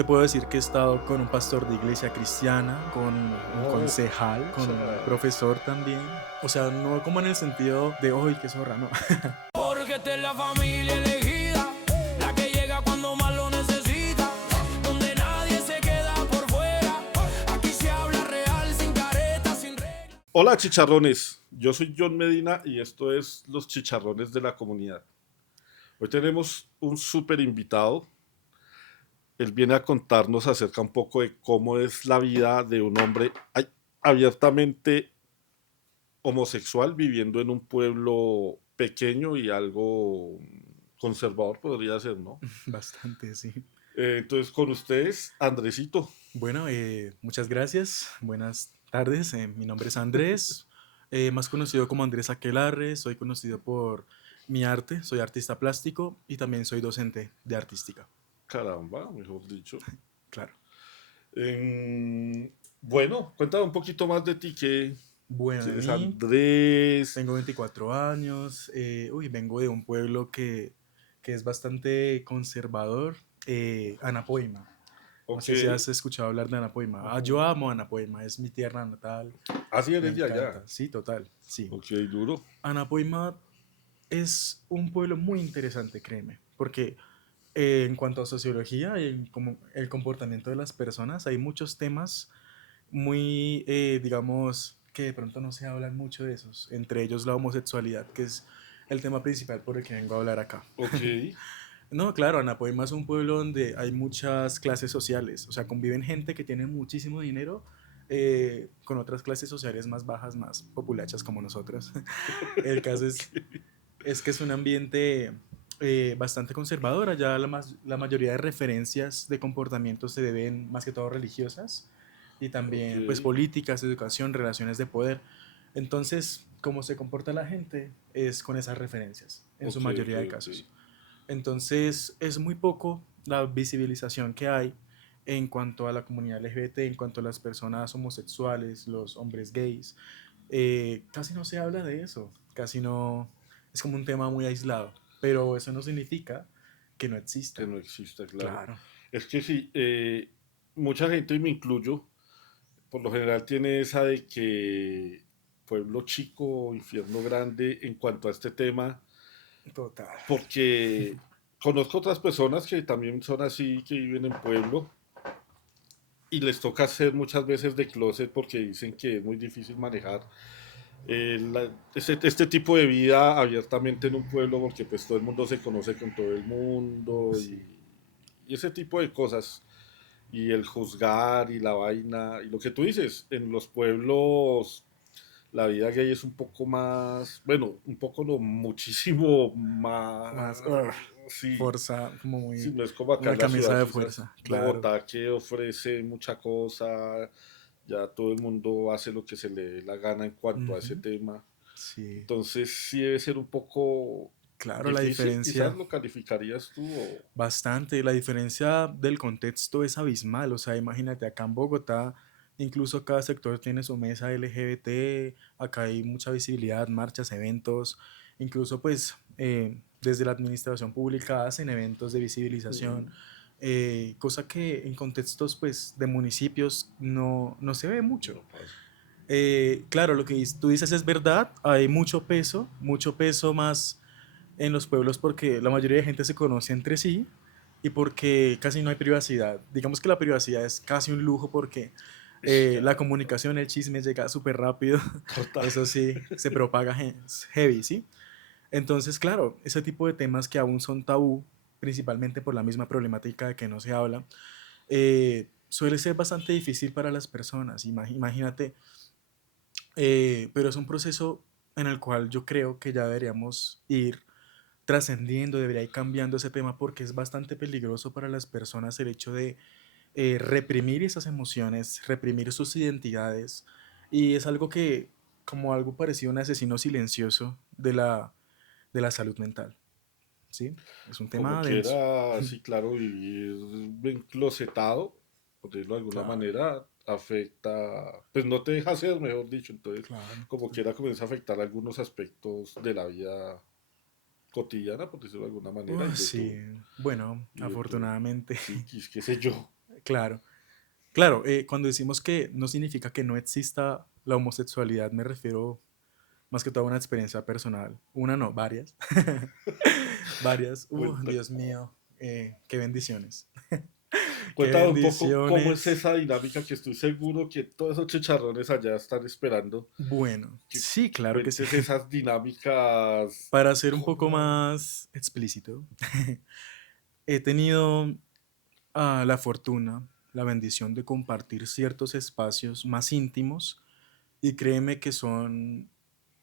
te puedo decir que he estado con un pastor de iglesia cristiana, con un Oh, concejal, con un pucha. profesor también. O sea, no como en el sentido de, ¡ay, qué zorra! No. Porque esta es la familia elegida, la que llega cuando más lo necesita, donde nadie se queda por fuera. Aquí se habla real, sin careta, sin reglas. Hola chicharrones, yo soy John Medina y esto es Los Chicharrones de la Comunidad. Hoy tenemos un súper invitado. Él viene a contarnos acerca un poco de cómo es la vida de un hombre abiertamente homosexual viviendo en un pueblo pequeño y algo conservador, podría ser, ¿no? Bastante, sí. Entonces, con ustedes, Andresito. Bueno, muchas gracias. Buenas tardes. Mi nombre es Andrés, más conocido como Andrés Aquelarre. Soy conocido por mi arte. Soy artista plástico y también soy docente de artística. Caramba, mejor dicho. Claro. Bueno, cuéntame un poquito más de ti, que Bueno, de ¿quién es mí Andrés? tengo 24 años. Vengo de un pueblo que es bastante conservador, Anapoima. No Ok, sé si has escuchado hablar de Anapoima. Yo amo Anapoima, es mi tierra natal. así Me eres de allá. encanta. Sí, total. Sí. Ok, duro. Anapoima es un pueblo muy interesante, créeme, porque en cuanto a sociología y en como el comportamiento de las personas, hay muchos temas muy, digamos, que de pronto no se hablan mucho de esos, entre ellos la homosexualidad, que es el tema principal por el que vengo a hablar acá. Ok, No, claro, Anapoima es un pueblo donde hay muchas clases sociales, o sea, conviven gente que tiene muchísimo dinero con otras clases sociales más bajas, más populachas como nosotros. El caso es que es un ambiente bastante conservador. Allá la mayoría de referencias de comportamiento se deben más que todo religiosas y ok, también pues políticas, educación, relaciones de poder. Entonces, cómo se comporta la gente es con esas referencias, en su ok, ok, mayoría de ok. casos. Entonces, es muy poco la visibilización que hay en cuanto a la comunidad LGBT, en cuanto a las personas homosexuales, los hombres gays. Casi no se habla de eso, casi no, es como un tema muy aislado, pero eso no significa que no Que exista. no exista, claro. Claro. Es que sí, mucha gente, y me incluyo, por lo general tiene esa de que pueblo chico, infierno grande en cuanto a este tema, Total. porque conozco otras personas que también son así, que viven en pueblo y les toca hacer muchas veces de closet porque dicen que es muy difícil manejar este tipo de vida abiertamente en un pueblo porque pues todo el mundo se conoce con todo el mundo Sí. y ese tipo de cosas y el juzgar y la vaina y lo que tú dices, en los pueblos la vida gay es un poco más, bueno, un poco no, muchísimo más, Más sí, fuerza, como sí, muy no es como acá una en la camisa ciudad, de quizás fuerza, claro. Bogotá que ofrece mucha cosa, ya todo el mundo hace lo que se le dé la gana en cuanto a ese Ujú. tema. Sí, Entonces sí debe ser un poco claro, la difícil, quizás diferencia, lo calificarías tú o... bastante, la diferencia del contexto es abismal, o sea, imagínate, acá en Bogotá, incluso cada sector tiene su mesa LGBT, acá hay mucha visibilidad, marchas, eventos, incluso pues desde la administración pública hacen eventos de visibilización, Mm, cosa que en contextos pues de municipios no se ve mucho. no pasa. Claro, lo que tú dices es verdad, hay mucho peso más en los pueblos porque la mayoría de gente se conoce entre sí y porque casi no hay privacidad. Digamos que la privacidad es casi un lujo porque la comunicación, el chisme llega súper rápido, Total. eso sí, se propaga heavy, ¿sí? Entonces, claro, ese tipo de temas que aún son tabú, principalmente por la misma problemática de que no se habla, suele ser bastante difícil para las personas. Imagínate, pero es un proceso en el cual yo creo que ya deberíamos ir trascendiendo, debería ir cambiando ese tema porque es bastante peligroso para las personas el hecho de reprimir esas emociones, reprimir sus identidades y es algo que, como algo parecido a un asesino silencioso de la salud mental, ¿sí? Es un Como tema denso. quiera, sí, claro, vivir enclosetado, por decirlo de alguna Claro, manera, afecta, pues no te deja ser, mejor dicho, entonces, claro. como quiera comienza a afectar algunos aspectos de la vida cotidiana, por decirlo de alguna manera, Sí, bueno, y de tu afortunadamente. psiquis, qué sé yo. Claro, claro, cuando decimos que no significa que no exista la homosexualidad, me refiero más que todo a una experiencia personal. Una no, varias. Varias. Cuenta, Dios mío, qué bendiciones. Qué cuéntame un poco cómo es bendiciones. esa dinámica que estoy seguro que todos esos chicharrones allá están esperando Bueno, que sí, claro que sí. cuentes esas dinámicas. Para ser un poco ¿Cómo? más explícito, he tenido la fortuna, la bendición de compartir ciertos espacios más íntimos y créeme que son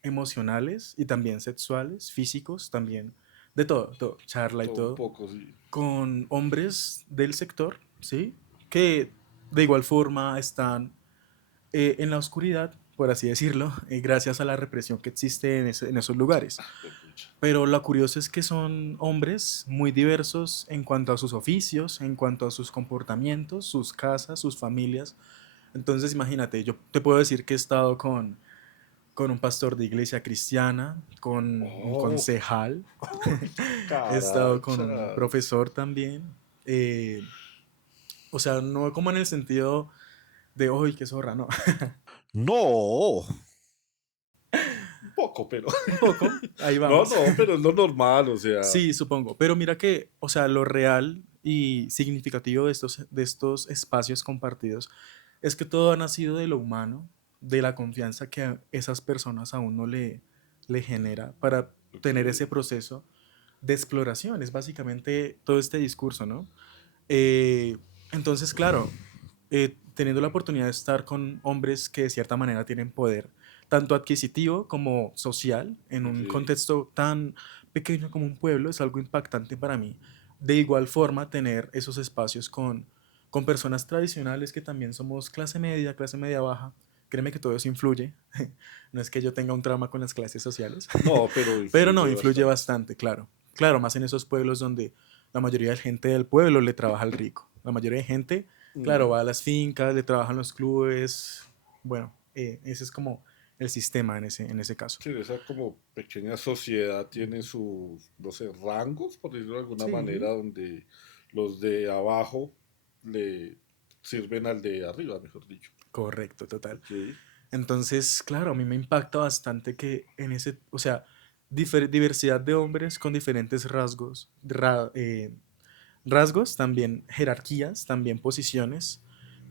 emocionales y también sexuales, físicos, también de todo, todo, charla y Todo un todo, poco, sí. con hombres del sector, ¿sí? Que de igual forma están en la oscuridad, por así decirlo, gracias a la represión que existe en esos lugares. Pues, pucha. Pero lo curioso es que son hombres muy diversos en cuanto a sus oficios, en cuanto a sus comportamientos, sus casas, sus familias. Entonces, imagínate, yo te puedo decir que he estado con un pastor de iglesia cristiana, con un Oh, concejal, uy, he estado con un carachas. profesor también. O sea, no como en el sentido de, uy, qué zorra, no. No, un poco, pero. Un poco, ahí No, vamos. no, pero es lo normal, o sea. Sí, supongo. Pero mira que, o sea, lo real y significativo de estos espacios compartidos es que todo ha nacido de lo humano, de la confianza que a esas personas a uno le genera para Ok, tener ese proceso de exploración. Es básicamente todo este discurso, ¿no? Eh, entonces, claro, teniendo la oportunidad de estar con hombres que de cierta manera tienen poder, tanto adquisitivo como social, en ok. un contexto tan pequeño como un pueblo, es algo impactante para mí. De igual forma, tener esos espacios con personas tradicionales que también somos clase media baja. Créeme que todo eso influye. No es que yo tenga un trauma con las clases sociales, No, pero pero no, influye influye bastante. bastante, claro. Claro, más en esos pueblos donde la mayoría de gente del pueblo le trabaja al rico. La mayoría de gente, claro, Mm. va a las fincas, le trabajan los clubes. Bueno, ese es como el sistema en ese caso. Sí, esa como pequeña sociedad tiene sus, no sé, rangos, por decirlo de alguna manera, Sí, donde los de abajo le sirven al de arriba, mejor dicho. correcto, total. Ok. Entonces, claro, a mí me impacta bastante que en ese, o sea, diversidad de hombres con diferentes rasgos, rasgos, también jerarquías, también posiciones,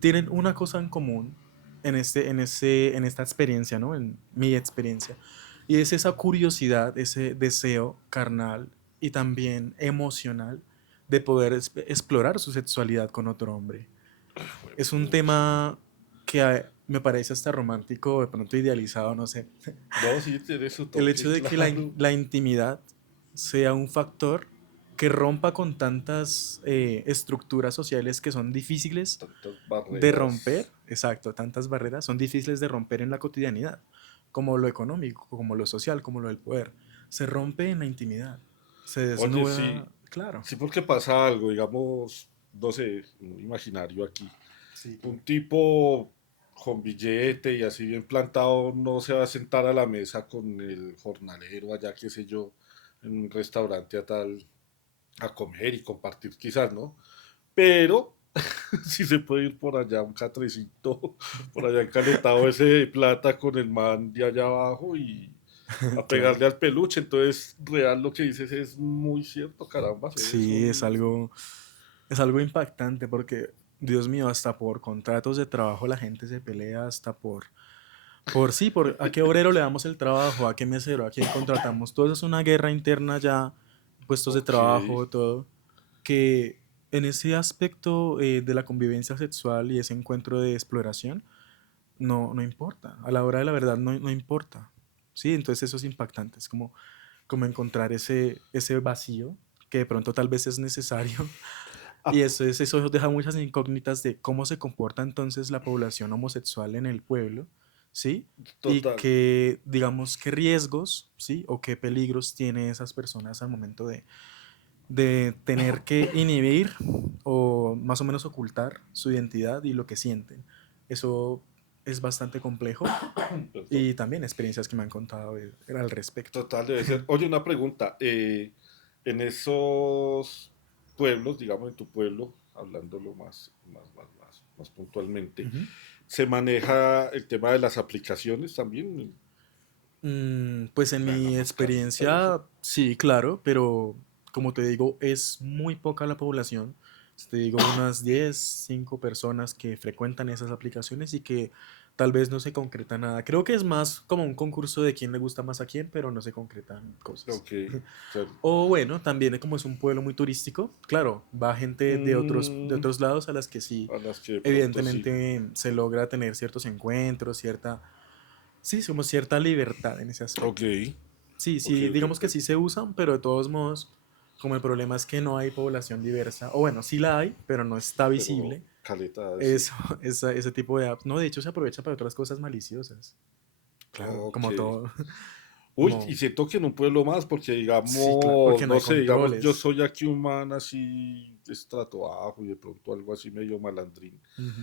tienen una cosa en común en esta experiencia, ¿no? En mi experiencia. Y es esa curiosidad, ese deseo carnal y también emocional de poder explorar su sexualidad con otro hombre. Es un Pucha. tema que me parece hasta romántico, de pronto idealizado, no sé. No, sí, tiene su El toque, hecho de que claro. la intimidad sea un factor que rompa con tantas estructuras sociales que son difíciles Tantas de barreras. romper, exacto, tantas barreras son difíciles de romper en la cotidianidad, como lo económico, como lo social, como lo del poder. Se rompe en la intimidad, se Oye, desnuda, sí, claro. sí porque pasa algo, digamos, no sé, un imaginario aquí. Sí, Un claro. tipo con billete y así bien plantado no se va a sentar a la mesa con el jornalero allá, qué sé yo, en un restaurante a tal, a comer y compartir quizás, ¿no? Pero si se puede ir por allá un catrecito, por allá encaletado ese de plata con el man de allá abajo y a Claro. pegarle al peluche. Entonces, real lo que dices es muy cierto, caramba, es Sí, un... es algo impactante porque, Dios mío, hasta por contratos de trabajo la gente se pelea, hasta por sí, por a qué obrero le damos el trabajo, a qué mesero, a quién contratamos. Todo eso es una guerra interna ya, puestos de Ok, trabajo, todo, que en ese aspecto de la convivencia sexual y ese encuentro de exploración, no importa. A la hora de la verdad no importa. Sí, entonces eso es impactante. Es como encontrar ese vacío que de pronto tal vez es necesario. Y eso deja muchas incógnitas de cómo se comporta entonces la población homosexual en el pueblo, ¿sí? Y total. qué, digamos, qué riesgos, ¿sí? O qué peligros tiene esas personas al momento de tener que inhibir o más o menos ocultar su identidad y lo que sienten. Eso es bastante complejo Perdón. y también experiencias que me han contado al respecto. Total, debe ser. Oye, una pregunta. En esos pueblos, digamos en tu pueblo, hablándolo más puntualmente, Ujú. se maneja el tema de las aplicaciones también. Pues en Bueno, mi los casitas y eso. experiencia, sí, claro, pero como te digo, es muy poca la población. Te digo, unas 10 5 personas que frecuentan esas aplicaciones y que tal vez no se concreta nada. Creo que es más como un concurso de quién le gusta más a quién, pero no se concretan cosas. Ok. O sea, O bueno, también como es un pueblo muy turístico, claro, va gente de mm, otros lados a las que sí, a las que de pronto sí. evidentemente se logra tener ciertos encuentros, cierta, sí, como cierta libertad en ese Ok, aspecto. Sí, ok, sí, ok, digamos ok. que sí se usan, pero de todos modos, como el problema es que no hay población diversa, o bueno, sí la hay, pero no está Pero visible, caleta, sí. eso, ese tipo de apps, no, de hecho se aprovecha para otras cosas maliciosas. Claro, Ok. como todo, Uy, y como, siento que en un pueblo más, porque sí, claro, digamos, porque no no hay sé, digamos, yo controles. soy aquí un man así de estrato bajo y de pronto algo así medio malandrín. Ujú.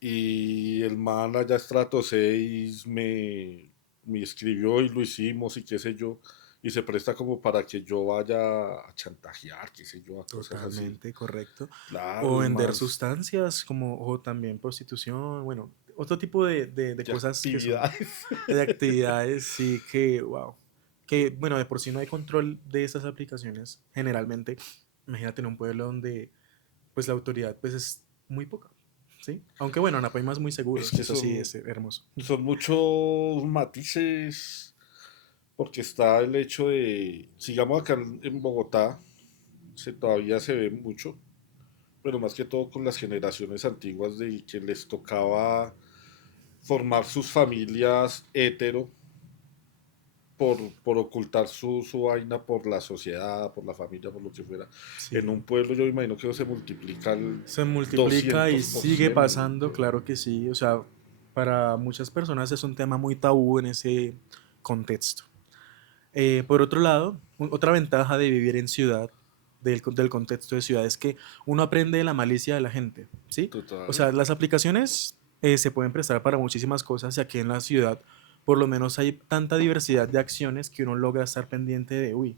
Y el man allá estrato 6 me escribió y lo hicimos y qué sé yo. Y se presta como para que yo vaya a chantajear, qué sé yo, a cosas así. Totalmente correcto. Claro, O es vender más sustancias, como, o también prostitución, bueno, otro tipo de de cosas que son, actividades. de actividades, sí que, wow. Que, bueno, de por sí no hay control de esas aplicaciones, generalmente. Imagínate en un pueblo donde, pues, la autoridad, pues, es muy poca, ¿sí? Aunque, bueno, Anapoima es muy seguro, Es que eso sí, es hermoso. son muchos matices, porque está el hecho de, sigamos acá en Bogotá, todavía se ve mucho, pero más que todo con las generaciones antiguas de que les tocaba formar sus familias hetero por ocultar su vaina por la sociedad, por la familia, por lo que fuera. En un Sí. pueblo yo me imagino que eso se multiplica al Se multiplica y sigue 200%. pasando, claro que sí. O sea, para muchas personas es un tema muy tabú en ese contexto. Por otro lado, otra ventaja de vivir en ciudad, del contexto de ciudad, es que uno aprende de la malicia de la gente, ¿sí? O Total. sea, las aplicaciones se pueden prestar para muchísimas cosas y aquí en la ciudad por lo menos hay tanta diversidad de acciones que uno logra estar pendiente de, uy,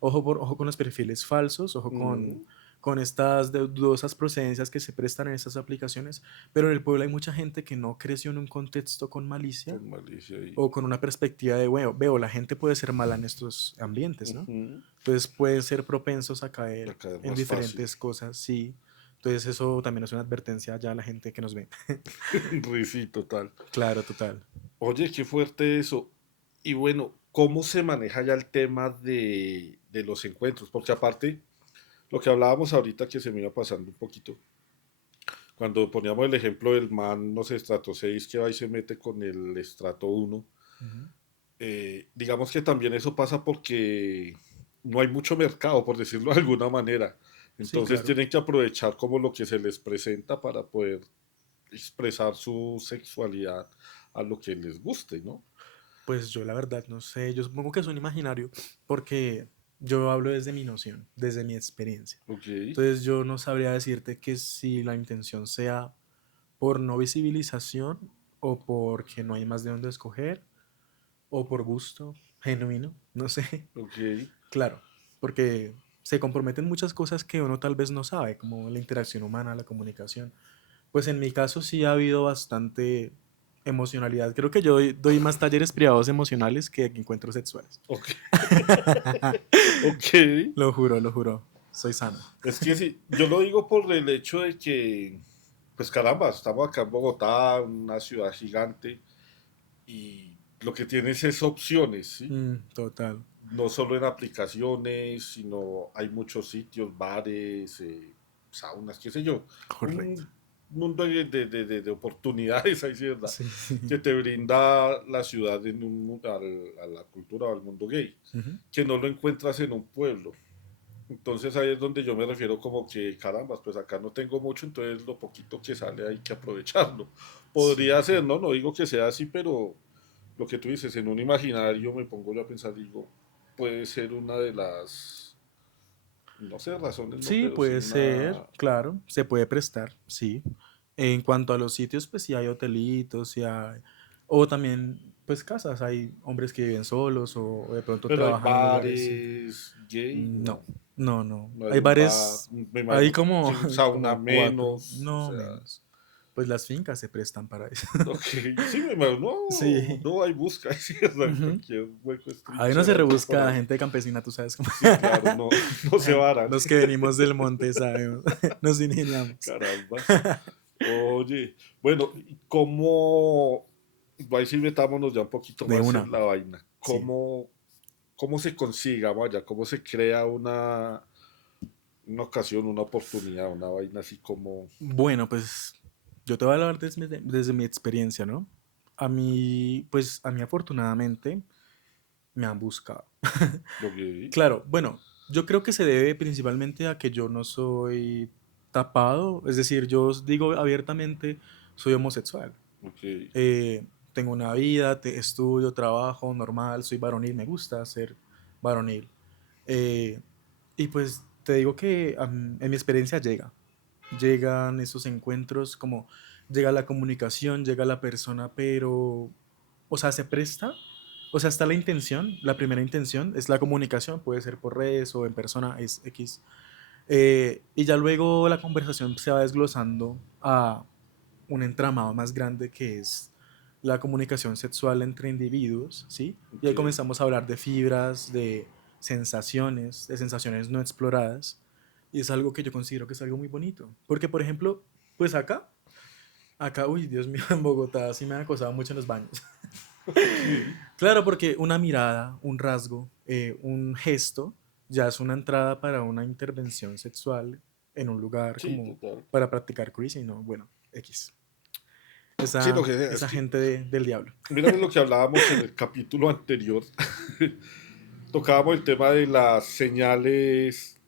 ojo con los perfiles falsos, ojo Mm, con estas dudosas procedencias que se prestan en estas aplicaciones, pero en el pueblo hay mucha gente que no creció en un contexto con malicia con malicia y... o con una perspectiva de, bueno, veo, la gente puede ser mala en estos ambientes, ¿no? Ujú, Entonces pueden ser propensos a la caer cae en más fácil. diferentes cosas, sí. Entonces eso también es una advertencia ya a la gente que nos ve. Sí, total. Claro, total. Oye, qué fuerte eso. Y bueno, ¿cómo se maneja ya el tema de los encuentros? Porque aparte, lo que hablábamos ahorita que se me iba pasando un poquito, cuando poníamos el ejemplo del man, no sé, estrato 6 que va y se mete con el estrato 1, Ujú. digamos que también eso pasa porque no hay mucho mercado, por decirlo de alguna manera. Sí, Entonces claro. tienen que aprovechar como lo que se les presenta para poder expresar su sexualidad a lo que les guste, ¿no? Pues yo la verdad no sé, yo supongo que es un imaginario porque yo hablo desde mi noción, desde mi experiencia. Ok, Entonces yo no sabría decirte que si la intención sea por no visibilización o porque no hay más de dónde escoger o por gusto genuino, no sé. ok. Claro, porque se comprometen muchas cosas que uno tal vez no sabe, como la interacción humana, la comunicación. Pues en mi caso sí ha habido bastante emocionalidad. Creo que yo doy más talleres privados emocionales que encuentros sexuales. Ok, ok. Lo juro, lo juro. Soy sano. Es que sí, yo lo digo por el hecho de que, pues caramba, estamos acá en Bogotá, una ciudad gigante, y lo que tienes es opciones, ¿sí? Total. No solo en aplicaciones, sino hay muchos sitios, bares, saunas, qué sé yo. Correcto. Un mundo de oportunidades, ahí sí, ¿verdad? Sí. Que te brinda la ciudad en a la cultura o al mundo gay, Ujú. que no lo encuentras en un pueblo. Entonces ahí es donde yo me refiero como que, caramba, pues acá no tengo mucho, entonces lo poquito que sale hay que aprovecharlo. Sí, Podría ser, sí. ¿no? No digo que sea así, pero lo que tú dices, en un imaginario me pongo yo a pensar, digo, puede ser una de las, no sé, razones, no, Sí, pero sí puede ser, una... claro, se puede prestar, sí. En cuanto a los sitios, pues sí hay hotelitos, sí hay, o también, pues casas, hay hombres que viven solos o de pronto Pero hay trabajan en lugares, sí. bares gay, No, no. No, no. No hay Hay un bar, bares, me hay imagino, como, sí, un sauna como cuatro, menos, o no sea, menos. Pues las fincas se prestan para eso. ok, sí, me imagino, no, Sí. no hay busca, sí, o sea, Ujú. cualquier hueco es Ahí no se trincherarse por rebusca ahí. gente campesina, tú sabes cómo. Sí, claro, no, no se varan, Los que venimos del monte sabemos, nos ingeniamos. caramba. Oye, bueno, ¿y cómo, ahí sí metámonos ya un poquito De más una, en la vaina, sí. cómo se consiga, vaya, cómo se crea una ocasión, una oportunidad, una vaina así como, Bueno, pues yo te voy a hablar desde mi experiencia, ¿no? A mí afortunadamente me han buscado. ok, Claro, bueno, yo creo que se debe principalmente a que yo no soy tapado, es decir, yo os digo abiertamente, soy homosexual. ok, Eh, Tengo una vida, estudio, trabajo normal, soy varonil, me gusta ser varonil. Eh, y pues te digo que en mi experiencia llegan esos encuentros, como llega la comunicación, llega la persona, pero, o sea, se presta, o sea, está la intención, la primera intención es la comunicación, puede ser por redes o en persona, es X. Y ya luego la conversación se va desglosando a un entramado más grande que es la comunicación sexual entre individuos, ¿sí? Y ok, ahí comenzamos a hablar de fibras, de sensaciones no exploradas, y es algo que yo considero que es algo muy bonito. Porque, por ejemplo, pues acá, uy, Dios mío, en Bogotá sí me han acosado mucho en los baños. sí, Claro, porque una mirada, un rasgo, un gesto, ya es una entrada para una intervención sexual en un lugar sí, como total. para practicar cruising, ¿no? Bueno, X. Sí, lo Esa, que sea, es esa que, gente del diablo. mírame lo que hablábamos en el capítulo anterior, tocábamos el tema de las señales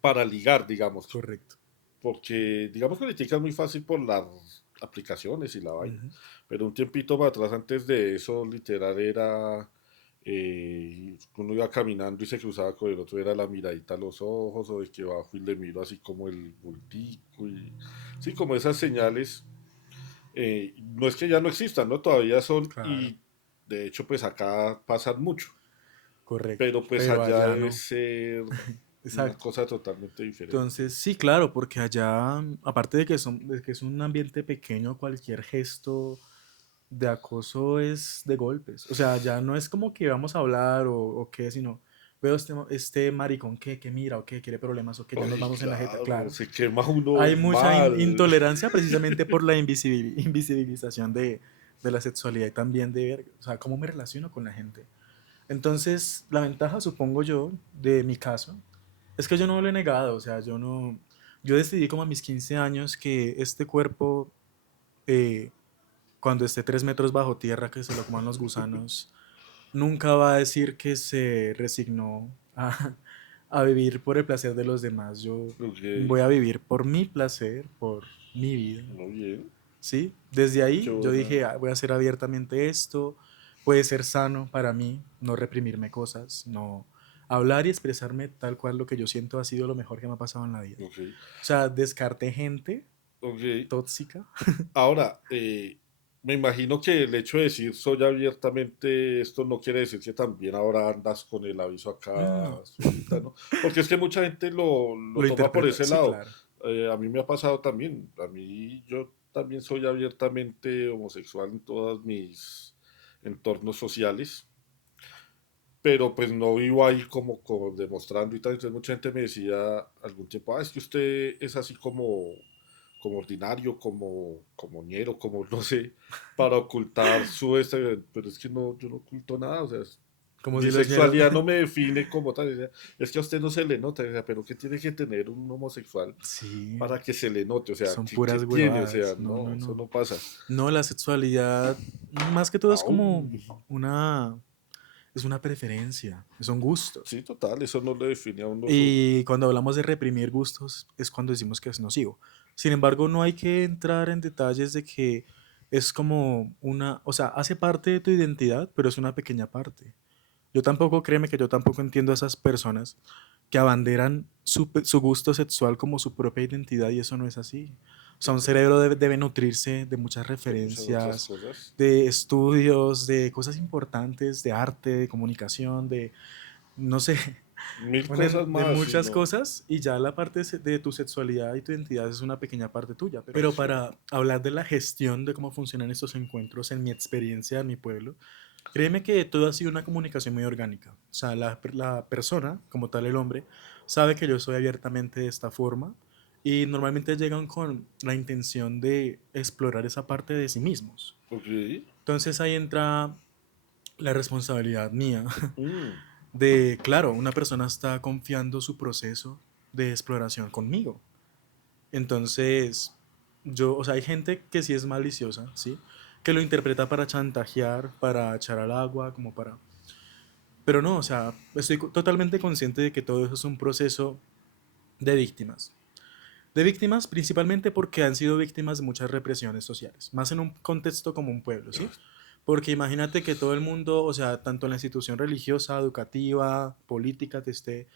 para ligar, digamos, Correcto. porque digamos que ahorita es muy fácil por las aplicaciones y la vaina, Ujú. pero un tiempito para atrás antes de eso, literal era uno iba caminando y se cruzaba con el otro, era la miradita a los ojos o de que bajo y le miro así como el bultico y sí, como esas señales, no es que ya no existan, ¿no? Todavía son Claro, y de hecho pues acá pasan mucho, correcto. pero pues Pero allá allá debe no. ser una Exacto. cosa totalmente diferente. Entonces, sí, claro, porque allá, aparte de que es un ambiente pequeño, cualquier gesto de acoso es de golpes. O sea, ya no es como que vamos a hablar o qué, sino veo este maricón que mira o que quiere problemas o que ya nos Ay, vamos en la jeta. claro, Claro, se quema uno hay mucha mal. intolerancia precisamente por la invisibilización de la sexualidad y también de ver, o sea, cómo me relaciono con la gente. Entonces, la ventaja, supongo yo, de mi caso, es que yo no lo he negado, o sea, yo no, yo decidí como a mis 15 años que este cuerpo, eh, cuando esté 3 metros bajo tierra, que se lo coman los gusanos, nunca va a decir que se resignó a vivir por el placer de los demás. Yo Ok, voy a vivir por mi placer, por mi vida. muy bien. ¿Sí? Desde Qué ahí yo buena. dije, "Ah, voy a hacer abiertamente esto, puede ser sano para mí, no reprimirme cosas, no hablar y expresarme tal cual lo que yo siento ha sido lo mejor que me ha pasado en la vida. Ok, O sea, descarté gente ok. tóxica. Ahora, me imagino que el hecho de decir soy abiertamente esto no quiere decir que también ahora andas con el aviso acá No, suelta, ¿no? Porque es que mucha gente lo lo toma por interpreta, ese sí, lado. claro. A mí me ha pasado también. A mí yo también soy abiertamente homosexual en todos mis entornos sociales. Pero pues no vivo ahí como demostrando y tal. Entonces mucha gente me decía algún tiempo, es que usted es así como ordinario, como ñero, como no sé, para ocultar su este, pero es que no, yo no oculto nada, o sea, Como mi si los ñeros sexualidad no me define como tal, decía, es que a usted no se le nota, decía, pero ¿qué tiene que tener un homosexual sí, para que se le note? O sea, son ¿qué puras tiene? O sea, huevadas. No, no, no, eso no. no pasa. No, la sexualidad, más que todo, es como Aún, una, es una preferencia, son gustos. sí, total, eso no le define a uno su... Y cuando hablamos de reprimir gustos es cuando decimos que es nocivo. Sin embargo, no hay que entrar en detalles de que es como una, o sea, hace parte de tu identidad, pero es una pequeña parte. Yo tampoco, créeme que yo tampoco entiendo a esas personas que abanderan su gusto sexual como su propia identidad y eso no es así. O sea, un cerebro debe nutrirse de muchas de muchas otras referencias, cosas. de estudios, de cosas importantes, de arte, de comunicación, de, no sé. Mil Una cosas de más, sí, muchas no. cosas y ya la parte de tu sexualidad y tu identidad es una pequeña parte tuya. Pero Sí. para hablar de la gestión de cómo funcionan estos encuentros en mi experiencia en mi pueblo, créeme que todo ha sido una comunicación muy orgánica. O sea, la persona, como tal el hombre, sabe que yo soy abiertamente de esta forma y normalmente llegan con la intención de explorar esa parte de sí mismos. Ok. Entonces ahí entra la responsabilidad mía Mm, de, claro, una persona está confiando su proceso de exploración conmigo. Entonces, o sea, hay gente que sí es maliciosa, ¿sí? Que lo interpreta para chantajear, para echar al agua, como para... Pero no, o sea, estoy totalmente consciente de que todo eso es un proceso de víctimas. De víctimas principalmente porque han sido víctimas de muchas represiones sociales, más en un contexto como un pueblo, ¿sí? Porque imagínate que todo el mundo, o sea, tanto en la institución religiosa, educativa, política, te esté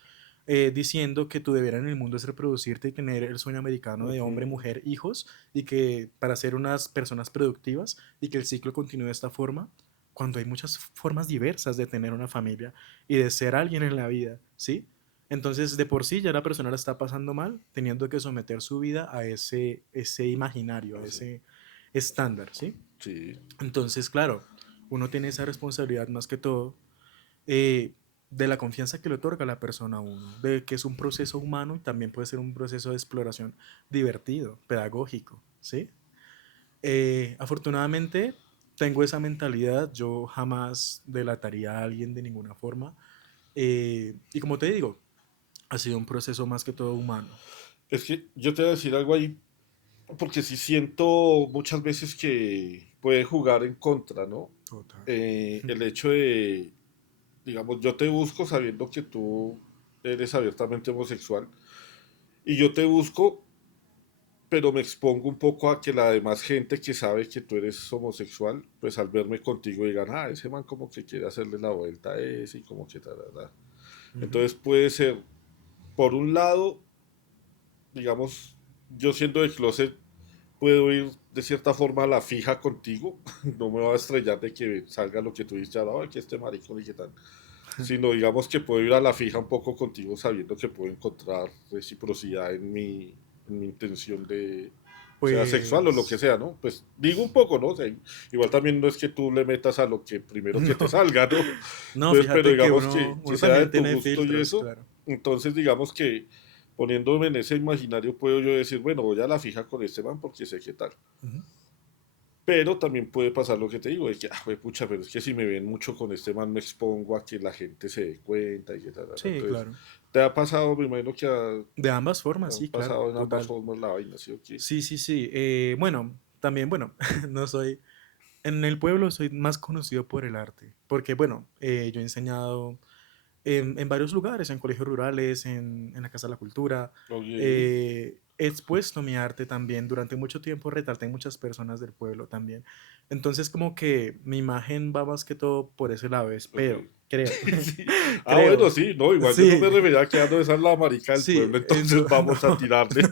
diciendo que tu deber en el mundo es reproducirte y tener el sueño americano de hombre, ujú. mujer, hijos, y que para ser unas personas productivas y que el ciclo continúe de esta forma, cuando hay muchas formas diversas de tener una familia y de ser alguien en la vida, ¿sí? Entonces, de por sí ya la persona la está pasando mal, teniendo que someter su vida a ese imaginario, a Así. ese estándar, ¿sí? Sí, Entonces, claro, uno tiene esa responsabilidad más que todo eh, de la confianza que le otorga a la persona a uno, de que es un proceso humano y también puede ser un proceso de exploración divertido, pedagógico, ¿sí? Afortunadamente tengo esa mentalidad, yo jamás delataría a alguien de ninguna forma y como te digo, ha sido un proceso más que todo humano. es que yo te voy a decir algo ahí, porque sí siento muchas veces que puede jugar en contra, ¿no? Total. El hecho de, digamos, yo te busco sabiendo que tú eres abiertamente homosexual y yo te busco, pero me expongo un poco a que la demás gente que sabe que tú eres homosexual, pues al verme contigo digan, ah, ese man como que quiere hacerle la vuelta a ese y como que tal, tal. Ujú. Entonces puede ser, por un lado, digamos, yo siendo de closet, puedo ir de cierta forma a la fija contigo, no me va a estrellar de que salga lo que tú dices, ay, que este maricón y qué tal, sino digamos que puedo ir a la fija un poco contigo sabiendo que puedo encontrar reciprocidad en mi intención de, sea sexual o lo que Pues sea, ¿no? Pues digo un poco, ¿no? O sea, igual también no es que tú le metas a lo que primero que te no, salga, ¿no? no, Entonces, pero fíjate que digamos que uno sea de también tu tiene gusto y filtros, eso, claro. entonces digamos que poniéndome en ese imaginario puedo yo decir, bueno, voy a la fija con este man porque sé qué tal. Ujú. Pero también puede pasar lo que te digo, de que, ah, pucha, pero es que si me ven mucho con este man me expongo a que la gente se dé cuenta y que tal, tal, tal. Sí, Entonces, claro. te ha pasado, me imagino que De ambas ha formas, sí, claro, pasado en ambas total. formas la vaina, ¿sí o qué? Sí, sí, sí. Bueno, también, bueno, no soy, en el pueblo soy más conocido por el arte, porque, bueno, yo he enseñado en varios lugares, en colegios rurales, en la Casa de la Cultura. Oye, He expuesto mi arte también. Durante mucho tiempo retraté muchas personas del pueblo también. Entonces, como que mi imagen va más que todo por ese lado, ok. espero, creo, Sí. Ah, bueno, creo. sí, no, igual yo no me Sí, refería a que ando esa es la marica del sí, pueblo, entonces no. vamos a tirarle.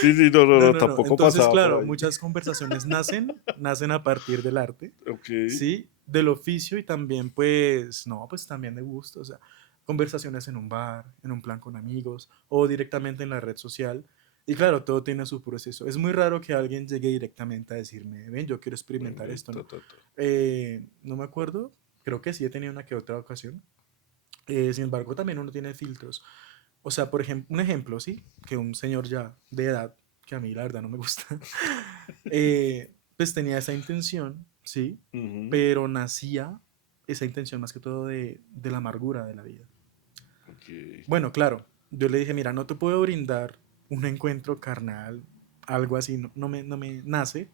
Sí, sí, no, no, No, no, no, no. tampoco Entonces, pasaba por claro, ahí. muchas conversaciones nacen a partir del arte, Ok, ¿sí? Del oficio y también, pues, no, pues también de gusto, o sea, conversaciones en un bar, en un plan con amigos o directamente en la red social. Y claro, todo tiene su proceso. Es muy raro que alguien llegue directamente a decirme, ven, yo quiero ven, experimentar ven, esto, ta, ¿no? ta, ta. No me acuerdo, creo que sí he tenido una que otra ocasión. Sin embargo, también uno tiene filtros. O sea, por ejemplo, un ejemplo, ¿sí? Que un señor ya de edad, que a mí la verdad no me gusta, pues tenía esa intención, ¿sí? Ujú, Pero nacía esa intención más que todo de la amargura de la vida. ok, Bueno, claro, yo le dije, mira, no te puedo brindar un encuentro carnal, algo así, no me nace.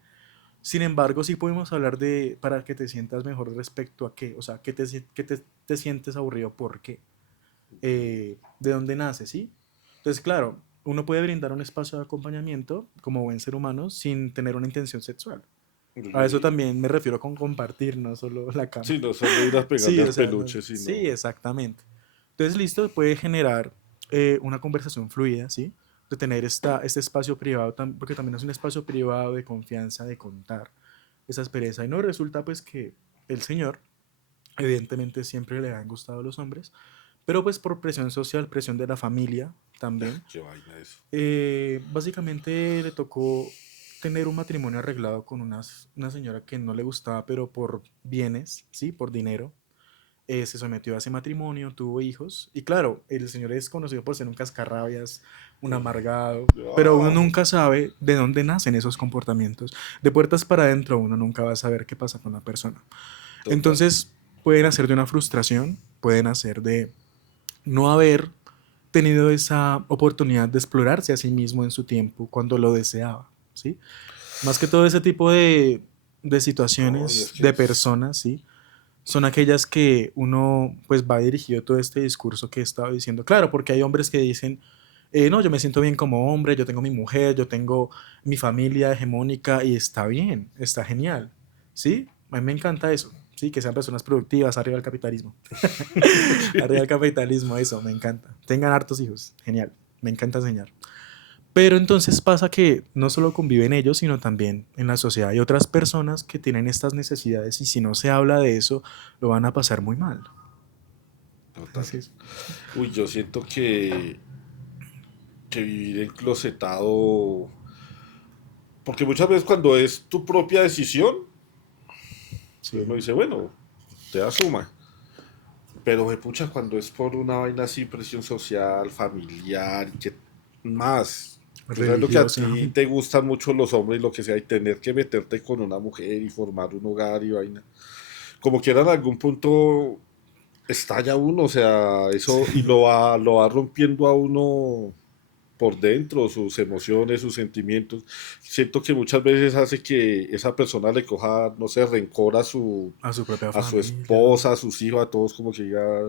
Sin embargo, sí podemos hablar de, para que te sientas mejor respecto a qué, o sea, te sientes aburrido, ¿por qué? De dónde nace, ¿sí? Entonces, claro, uno puede brindar un espacio de acompañamiento como buen ser humano sin tener una intención sexual. A eso ok. también me refiero con compartir, no solo la cama. Sí, no solo ir a pegarle Sí, al o sea, peluche, sí, sino... exactamente. Entonces, listo, puede generar una conversación fluida, ¿sí? De tener este espacio privado, porque también es un espacio privado de confianza, de contar esa experiencia. Y no resulta pues que el señor, evidentemente siempre le han gustado los hombres, pero pues por presión social, presión de la familia también. Qué vaina eso. Básicamente le tocó tener un matrimonio arreglado con una señora que no le gustaba, pero por bienes, ¿sí? Por dinero. Se sometió a ese matrimonio, tuvo hijos. Y claro, el señor es conocido por ser un cascarrabias, un amargado, pero uno Ah, nunca sabe de dónde nacen esos comportamientos. De puertas para adentro uno nunca va a saber qué pasa con la persona. total. Entonces pueden hacer de una frustración, pueden hacer de no haber tenido esa oportunidad de explorarse a sí mismo en su tiempo cuando lo deseaba, ¿sí? Más que todo ese tipo de No, y situaciones, es que de personas, ¿sí? Son aquellas que uno pues va dirigido todo este discurso que he estado diciendo. Claro, porque hay hombres que dicen, no, yo me siento bien como hombre, yo tengo mi mujer, yo tengo mi familia hegemónica y está bien, está genial, ¿sí? A mí me encanta eso, ¿sí? Que sean personas productivas, arriba el capitalismo. Arriba el capitalismo, eso, me encanta. Tengan hartos hijos, genial, me encanta enseñar. Pero entonces pasa que no solo conviven ellos, sino también en la sociedad hay otras personas que tienen estas necesidades y si no se habla de eso, lo van a pasar muy mal. total. Así es. Uy, yo siento que vivir enclosetado, porque muchas veces cuando es tu propia decisión, pues uno Sí. dice, bueno, te asuma. Pero pucha, cuando es por una vaina así, presión social, familiar, y que más. Tú sabes lo que a Religiosa. ti te gustan mucho los hombres y lo que sea, y tener que meterte con una mujer y formar un hogar y vaina. Como quiera, en algún punto estalla uno, o sea, eso y Sí. lo va rompiendo a uno por dentro, sus emociones, sus sentimientos. Siento que muchas veces hace que esa persona le coja, no sé, rencor A su propia a su familia. esposa, a sus hijos, a todos, como que diga,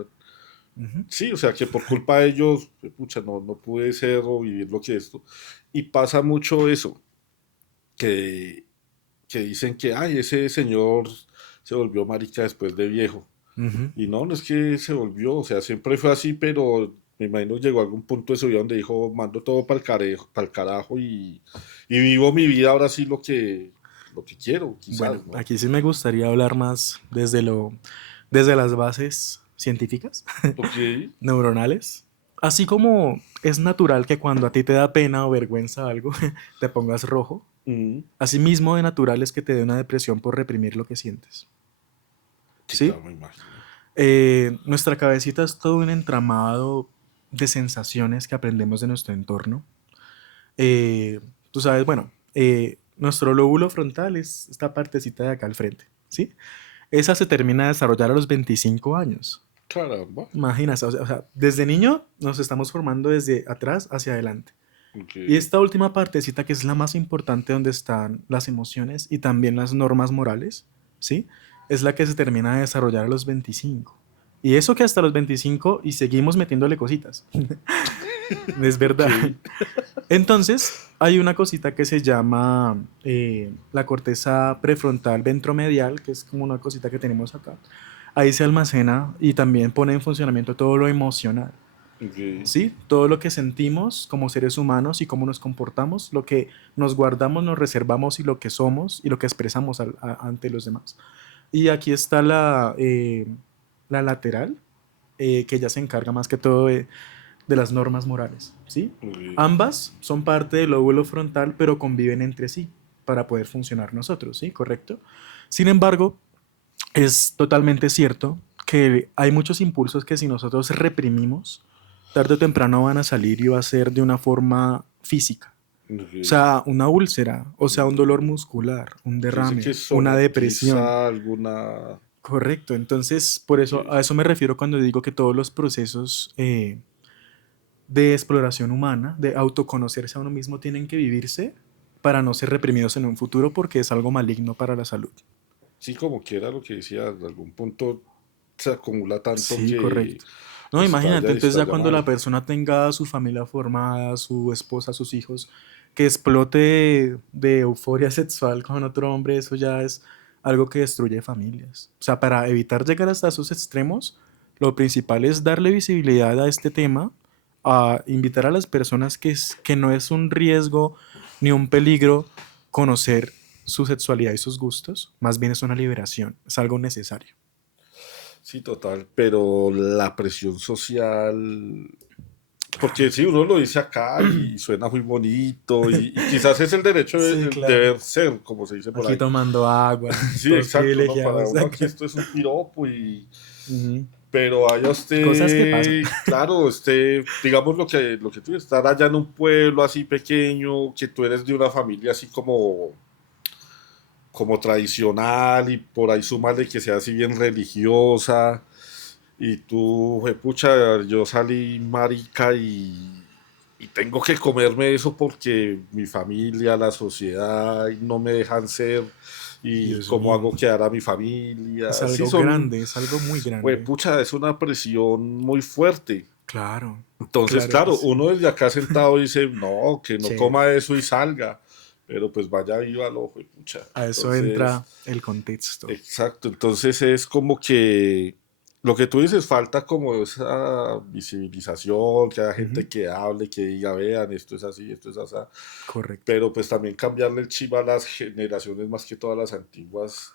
Ujú. sí, o sea, que por culpa de ellos, pucha, no pude ser o vivir lo que esto. Y pasa mucho eso, que, que dicen que, ay, ese señor se volvió marica después de viejo. Ujú. Y no es que se volvió, o sea, siempre fue así, pero me imagino llegó a algún punto de su vida donde dijo, mando todo para el carajo y vivo mi vida ahora sí lo que quiero, Bueno, quizás, ¿no? aquí sí me gustaría hablar más desde las bases científicas, Ok, neuronales. Así como es natural que cuando a ti te da pena o vergüenza algo, te pongas rojo, mm, asimismo de natural es que te dé una depresión por reprimir lo que sientes. sí, ¿Sí? claro, me imagino. Nuestra cabecita es todo un entramado de sensaciones que aprendemos de nuestro entorno. Tú sabes, bueno, nuestro lóbulo frontal es esta partecita de acá al frente, ¿sí? Esa se termina de desarrollar a los 25 años. Caramba, Imagínate, o sea, desde niño nos estamos formando desde atrás hacia adelante. ok, Y esta última partecita, que es la más importante, donde están las emociones y también las normas morales, ¿sí? Es la que se termina de desarrollar a los 25. Y eso que hasta los 25 y seguimos metiéndole cositas. Es ok, verdad. Entonces, hay una cosita que se llama la corteza prefrontal ventromedial, que es como una cosita que tenemos acá. Ahí se almacena y también pone en funcionamiento todo lo emocional. ok, ¿Sí? Todo lo que sentimos como seres humanos y cómo nos comportamos, lo que nos guardamos, nos reservamos y lo que somos y lo que expresamos ante los demás. Y aquí está la lateral, que ya se encarga más que todo de las normas morales, ¿sí? ok. Ambas son parte del lóbulo frontal, pero conviven entre sí para poder funcionar nosotros, ¿sí? ¿Correcto? Sin embargo, es totalmente cierto que hay muchos impulsos que si nosotros reprimimos, tarde o temprano van a salir y va a ser de una forma física. Ok. O sea, una úlcera, o sea, un dolor muscular, un Se dice que derrame, una depresión. somatiza alguna... Correcto, entonces por Ok, eso a eso me refiero cuando digo que todos los procesos de exploración humana, de autoconocerse a uno mismo, tienen que vivirse para no ser reprimidos en un futuro porque es algo maligno para la salud. sí, como quiera lo que decía, en algún punto se acumula tanto Sí, que correcto. No, imagínate, entonces ya estalla cuando la mal. persona tenga su familia formada, su esposa, sus hijos, que explote de euforia sexual con otro hombre, eso ya es algo que destruye familias. O sea, para evitar llegar hasta esos extremos, lo principal es darle visibilidad a este tema, a invitar a las personas que no es un riesgo ni un peligro conocer su sexualidad y sus gustos, más bien es una liberación, es algo necesario. Sí, total, pero la presión social, porque sí, uno lo dice acá y suena muy bonito y quizás es el derecho, Sí, el claro. deber ser, como se dice por Aquí ahí. tomando agua, Sí, todos exacto, ¿no? Para privilegiados uno aquí acá. esto es un piropo y... Ujú. Pero vaya Cosas que pasan. usted, claro, usted, digamos lo que tú estar allá en un pueblo así pequeño, que tú eres de una familia así como tradicional y por ahí sumarle que sea así bien religiosa y tú, pucha, yo salí marica y tengo que comerme eso porque mi familia, la sociedad no me dejan ser y Dios cómo mío. hago quedar a mi familia. Es Sí, algo son, grande, es algo muy pues grande. pucha, es una presión muy fuerte. Claro, Entonces, claro que claro, sí. uno desde acá sentado dice, no, que no Chévere. coma eso y salga, pero pues vaya viva lo pucha. A eso Entonces, entra el contexto. exacto, entonces es como que lo que tú dices, falta como esa visibilización, que haya Ujú. gente que hable, que diga, vean, esto es así, esto es así, Correcto. pero pues también cambiarle el chip a las generaciones más que todas las antiguas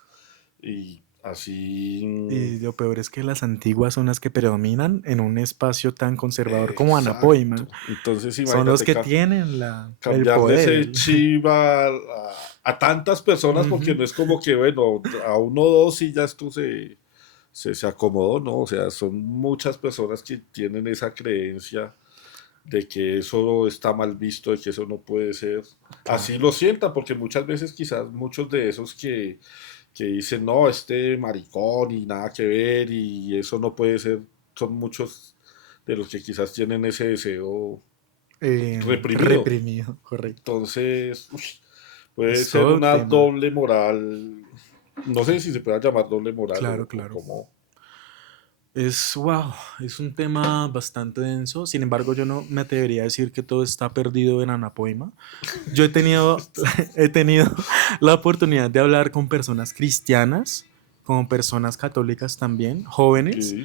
y así, Y lo peor es que las antiguas son las que predominan en un espacio tan conservador como exacto. Anapoima. Entonces Son los imagínate, que tienen el cambiarle poder. ese chip a tantas personas, porque Ujú. no es como que, bueno, a uno o dos y ya esto se acomodó, ¿no? O sea, son muchas personas que tienen esa creencia de que eso está mal visto, de que eso no puede ser. Así Claro. lo sientan, porque muchas veces quizás muchos de esos que dicen, no, este maricón y nada que ver y eso no puede ser, son muchos de los que quizás tienen ese deseo reprimido. Reprimido, correcto. Entonces, puede Es ser todo un una tema. doble moral. No sé si se puede llamar doble moral Claro, o claro. cómo. Wow, es un tema bastante denso. Sin embargo, yo no me atrevería a decir que todo está perdido en Anapoima. Yo he tenido, he tenido la oportunidad de hablar con personas cristianas, con personas católicas también, Ok, jóvenes,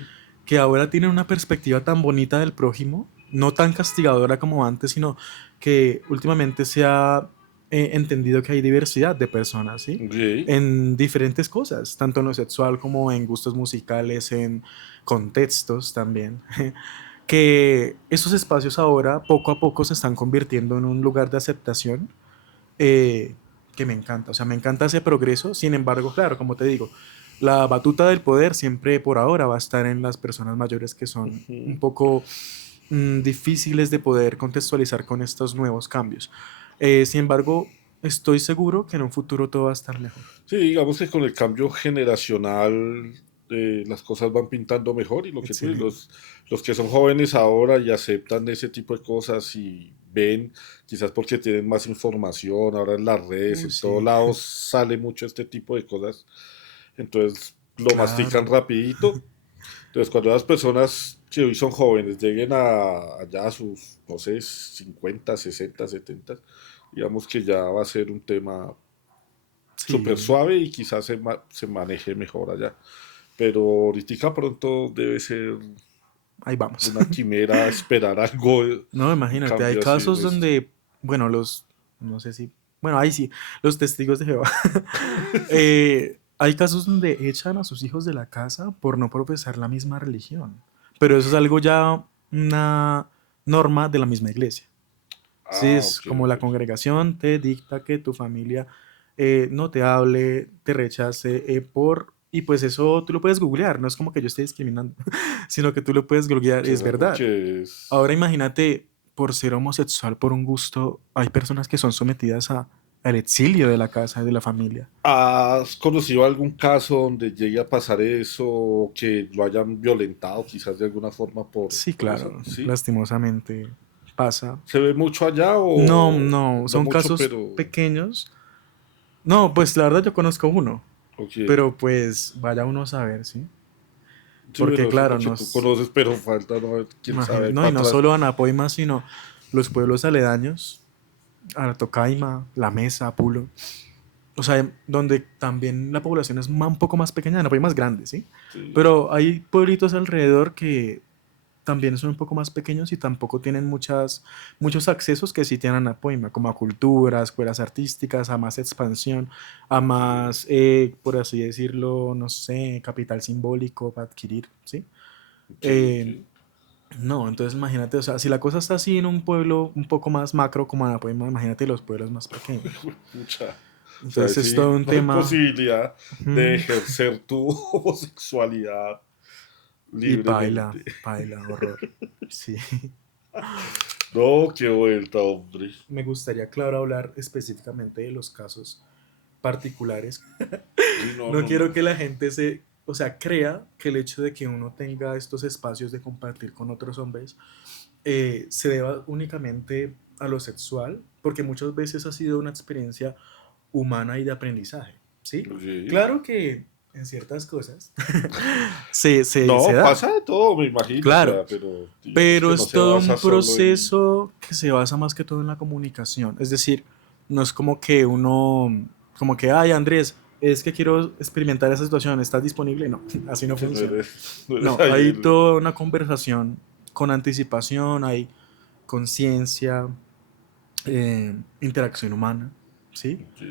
que ahora tienen una perspectiva tan bonita del prójimo, no tan castigadora como antes, sino que últimamente se ha entendido que hay diversidad de personas, ¿sí? ok, En diferentes cosas, tanto en lo sexual como en gustos musicales, en contextos también. Que esos espacios ahora poco a poco se están convirtiendo en un lugar de aceptación eh, que me encanta. O sea, me encanta ese progreso. Sin embargo, claro, como te digo, la batuta del poder siempre por ahora va a estar en las personas mayores que son un ujú. poco difíciles de poder contextualizar con estos nuevos cambios. Sin embargo, estoy seguro que en un futuro todo va a estar mejor. Sí, digamos que con el cambio generacional las cosas van pintando mejor y lo que tú dices, Excelente. los que son jóvenes ahora y aceptan ese tipo de cosas y ven, quizás porque tienen más información, ahora en las redes, Uy, en todos sí, lados sale mucho este tipo de cosas, entonces lo mastican claro. rapidito. Entonces cuando las personas que hoy son jóvenes lleguen allá a sus, no sé, 50 60 70 digamos que ya va a ser un tema súper Sí, suave y quizás se maneje mejor allá. Pero ahorita pronto debe ser ahí vamos. una quimera esperar algo, No, un imagínate, hay cambio así en casos esto. donde, bueno, no sé si, bueno, ahí sí, los testigos de Jehová. Hay casos donde echan a sus hijos de la casa por no profesar la misma religión. Pero eso es algo ya una norma de la misma iglesia. Sí, Ah, es ok, como ok. la congregación te dicta que tu familia no te hable, te rechace y pues eso tú lo puedes googlear, no es como que yo esté discriminando, sino que tú lo puedes googlear y es Claro, verdad. porque Ahora imagínate, por ser homosexual, por un gusto, hay personas que son sometidas al exilio de la casa, de la familia. ¿has conocido algún caso donde llegue a pasar eso, o que lo hayan violentado quizás de alguna forma Sí, por eso? claro, ¿Sí? lastimosamente pasa. ¿Se ve mucho allá No, o no, no son mucho, casos pero... pequeños. No, pues la verdad yo conozco uno, Ok. pero pues vaya uno a saber, ¿sí? Sí, Porque bueno, eso es claro, lo que tú conoces, pero falta, ¿no? Quién sabe no, y para no atrás. solo Anapoima, sino los pueblos aledaños, a Tocaima, La Mesa, Pulo. O sea, donde también la población es un poco más pequeña, Anapoima es más grande, ¿sí? Sí. Pero hay pueblitos alrededor que también son un poco más pequeños y tampoco tienen muchos accesos que sí tienen Anapoima, como a cultura, a escuelas artísticas, a más expansión, a más, por así decirlo, no sé, capital simbólico para adquirir, ¿sí? Ok, ok. Eh, no, entonces imagínate, o sea, si la cosa está así en un pueblo un poco más macro como Anapoima, imagínate los pueblos más pequeños. Pucha. O sea, Entonces es todo sí, un no hay tema. posibilidad de Ujú. ejercer tu homosexualidad Y paila, libremente. paila, horror. Sí. No, qué vuelta, hombre. Me gustaría, claro, hablar específicamente de los casos particulares. Sí, no, No no, no. quiero que la gente o sea, crea que el hecho de que uno tenga estos espacios de compartir con otros hombres se deba únicamente a lo sexual, porque muchas veces ha sido una experiencia humana y de aprendizaje, ¿sí? Ok. Claro que en ciertas cosas se No, da, pasa de todo, me imagino, o claro, sea, pero digamos pero que no es se todo basa un solo en... proceso que se basa más que todo en la comunicación. Es decir, no es como que uno, como que, ay, Andrés, es que quiero experimentar esa situación, ¿estás disponible? No, así no que funciona. no eres No, ahí hay el... toda una conversación con anticipación, hay conciencia, interacción humana, ¿sí? Ok.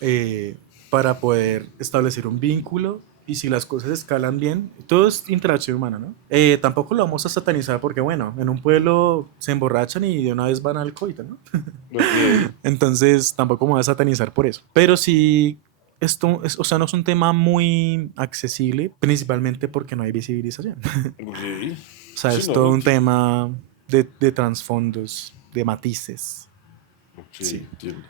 eh, para poder establecer un vínculo y si las cosas escalan bien, todo es interacción humana, ¿no? Tampoco lo vamos a satanizar porque, bueno, en un pueblo se emborrachan y de una vez van al coito, ¿no? Ok, Entonces tampoco me voy a satanizar por eso. Pero sí, esto, o sea, no es un tema muy accesible, principalmente porque no hay visibilización. ok. O sea, Sí, es no, lo todo un entiendo. tema de trasfondos, de matices. Ok, Sí, entiendo.